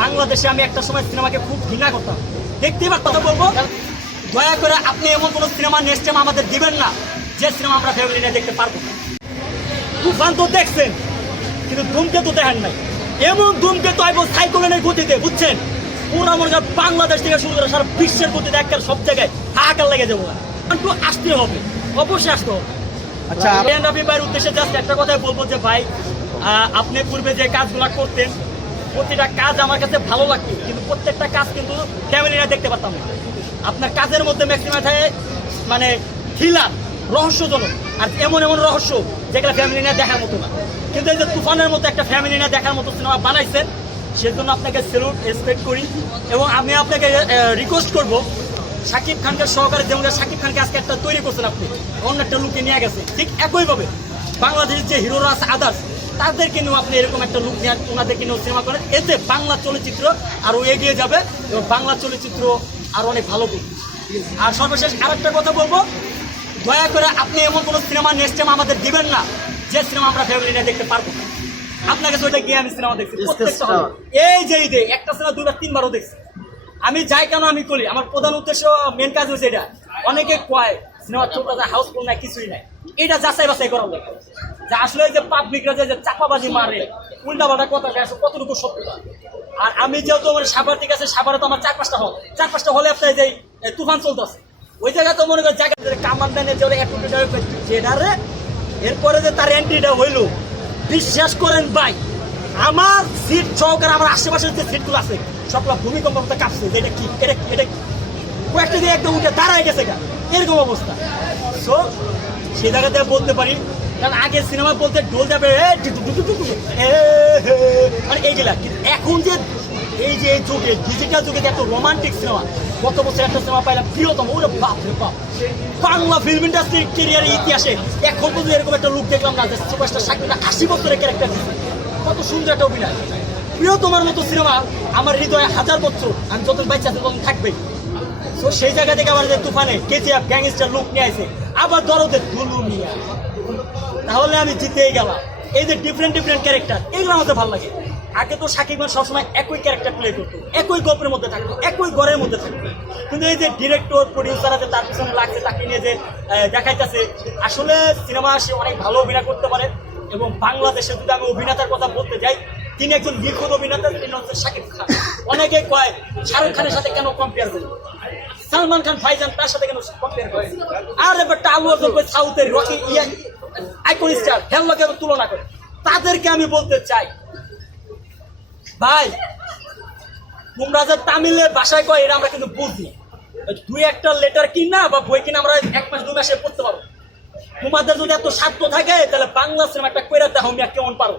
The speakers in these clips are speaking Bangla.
বাংলাদেশে আমি একটা সময় সিনেমাকে খুব ঘৃণা করতাম, দেখতেই পার কথা বলবো। দয়া করে আপনি এমন কোনো সিনেমা নেক্সট টাইম আমাদের দিবেন না যে সিনেমা আমরা ফ্যামিলি নিয়ে দেখতে পারবো না। তুফান তো দেখছেন, কিন্তু ধূমকেতু দেখেন নাই। এমন ধূমকেতু আইব সাইক্লোনের গতিতে, বুঝছেন, পুরো মনে করেন বাংলাদেশ থেকে শুরু করে সারা বিশ্বের গতিতে একবার সব জায়গায় হাহাকার লেগে যাবো। একটু আসতে হবে, অবশ্যই আসতে হবে। আচ্ছা, রবি ভাইয়ের উদ্দেশ্যে জাস্ট একটা কথাই বলবো যে ভাই, আপনি পূর্বে যে কাজগুলো করতেন প্রতিটা কাজ আমার কাছে ভালো লাগতো, কিন্তু প্রত্যেকটা কাজ কিন্তু ফ্যামিলি নিয়ে দেখতে পারতাম না। আপনার কাজের মধ্যে ম্যাক্সিমাম থাকে মানে থ্রিলার, রহস্যজনক, আর এমন এমন রহস্য যেগুলো ফ্যামিলি নিয়ে দেখার মতো না। কিন্তু এই যে তুফানের মতো একটা ফ্যামিলি নিয়ে দেখার মতো সিনেমা বানাইছেন, সেজন্য আপনাকে স্যালুট, রেসপেক্ট করি। এবং আমি আপনাকে রিকোয়েস্ট করবো, শাকিব খানকে সহকারে যেমন শাকিব খানকে আজকে একটা তৈরি করছেন আপনি, অন্য একটা লুকে নিয়ে গেছে, ঠিক একইভাবে বাংলাদেশের যে হিরোরা আছে আদার্স, তাদেরকে নিয়েও আপনি এরকম একটা লুক নিয়ে ওনাদেরকে নিয়েও সিনেমা করেন। এতে বাংলা চলচ্চিত্র আরও এগিয়ে যাবে এবং বাংলা চলচ্চিত্র আরও অনেক ভালো করবে। আর সর্বশেষ আরেকটা কথা বলবো, দয়া করে আপনি এমন কোনো সিনেমা নেক্সট টাইম আমাদের দিবেন না যে সিনেমা আমরা ফ্যামিলি নিয়ে দেখতে পারবো না। আপনাকে ওইটা গিয়ে আমি সিনেমা দেখছি এই যে ঈদে একটা সিনেমা 2বার 3বারও দেখছি। আমি যাই কেন আমি করি, আমার প্রধান উদ্দেশ্য মেন কাজ হচ্ছে এটা। অনেকে কয় সিনেমা চলতে হাউসফুল নাই, কিছুই নাই, এটা যাচাই বাছাই করা লাগে যে আসলে যে পাবলিকরা যে চাপাবাজি মারে, উল্টাপাল্টা কথা আসলে কতটুকু সত্যতা। আর আমি যেহেতু আমার সাভার থেকে আছে, সাভারে তো আমার 4-5টা হল, 4-5টা হলে আপনার যে তুফান চলতেছে, ওই জায়গায় তো মনে করেন জায়গা কামান দেনের যে এরপরে যে তার এন্ট্রিটা হইলো, বিশ্বাস করেন ভাই, আমার সিট সহকারে আমার আশেপাশের যে সিটগুলো আছে সবগুলো ভূমিকম্প কাঁপছে। এটা কি, এটা এটা কয়েকটা দিয়ে একদম উঠে দাঁড়ায় গেছে, এরকম অবস্থা। সো সেই জায়গাতে বলতে পারি, কারণ আগে সিনেমা বলতে ঢোল যাবে মানে এইগুলা, কিন্তু এখন যে এই যে যুগে ডিজিটাল যুগে এত রোমান্টিক সিনেমা, গত বছর একটা সিনেমা পাইলাম প্রিয়তম, ওরে বাপ রে বাপ, বাংলা ফিল্ম ইন্ডাস্ট্রির কেরিয়ারের ইতিহাসে এখন পর্যন্ত এরকম একটা লুক দেখলাম না যে সুপারস্টার শাকিব 80 বছরের ক্যারেক্টার দিচ্ছে। কত সুন্দর একটা অভিনয়। প্রিয়তমার মতো সিনেমা আমার হৃদয়ে 1000 বছর আমি যত বাইচা আছে তখন থাকবেই। তো সেই জায়গা থেকে আবার যে তুফানে কেজিএফ গ্যাংস্টার লুক নিয়ে আসে, আবার দরদের দুলু মিয়া, তাহলে আমি জিতেই গেলাম। এই যে ডিফারেন্ট ডিফারেন্ট ক্যারেক্টার, এগুলো আমাদের ভালো লাগে। আগে তো শাকিব খান সবসময় একই ক্যারেক্টার প্লে করতো, একই গল্পের মধ্যে থাকতো, একই ঘরের মধ্যে থাকতো। কিন্তু এই যে ডিরেক্টর প্রডিউসার আছে তার পিছনে লাগছে, তাকে নিয়ে যে দেখাইতেছে, আসলে সিনেমা সে অনেক ভালো অভিনয় করতে পারে। এবং বাংলাদেশে যদি আমি অভিনেতার কথা বলতে যাই, তিনি একজন নিখুঁত অভিনেতা, তিনি হচ্ছে শাকিব খান। অনেকে কয় শাহরুখ খানের সাথে কেন কম্পেয়ার করি, সালমান খান ভাইজান তার সাথে কেন কম্পেয়ার করে, আর এবার আলু আজম সাউথের রকি আইকন স্টার হেল্লো কেন তুলনা করে। তাদেরকে আমি বলতে চাই, ভাই তোমরা যে তামিলের ভাষায় কয় এটা আমরা কিন্তু বুঝি, 2-1টা লেটার কিনা বা বই কিনা আমরা 1 মাস 2 মাসে পড়তে পারবো। তোমাদের যদি এত সাধ্য থাকে তাহলে বাংলা সিনেমা একটা কইরা দেখো আমি কেমন পারো।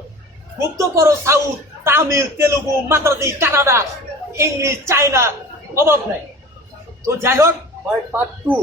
মুক্ত করো সাউথ, তামিল, তেলুগু, মাদ্রাজি, কানাডা, ইংলিশ, চায়না, অভাব নাই। তো যাই হোক, পার্ট 2।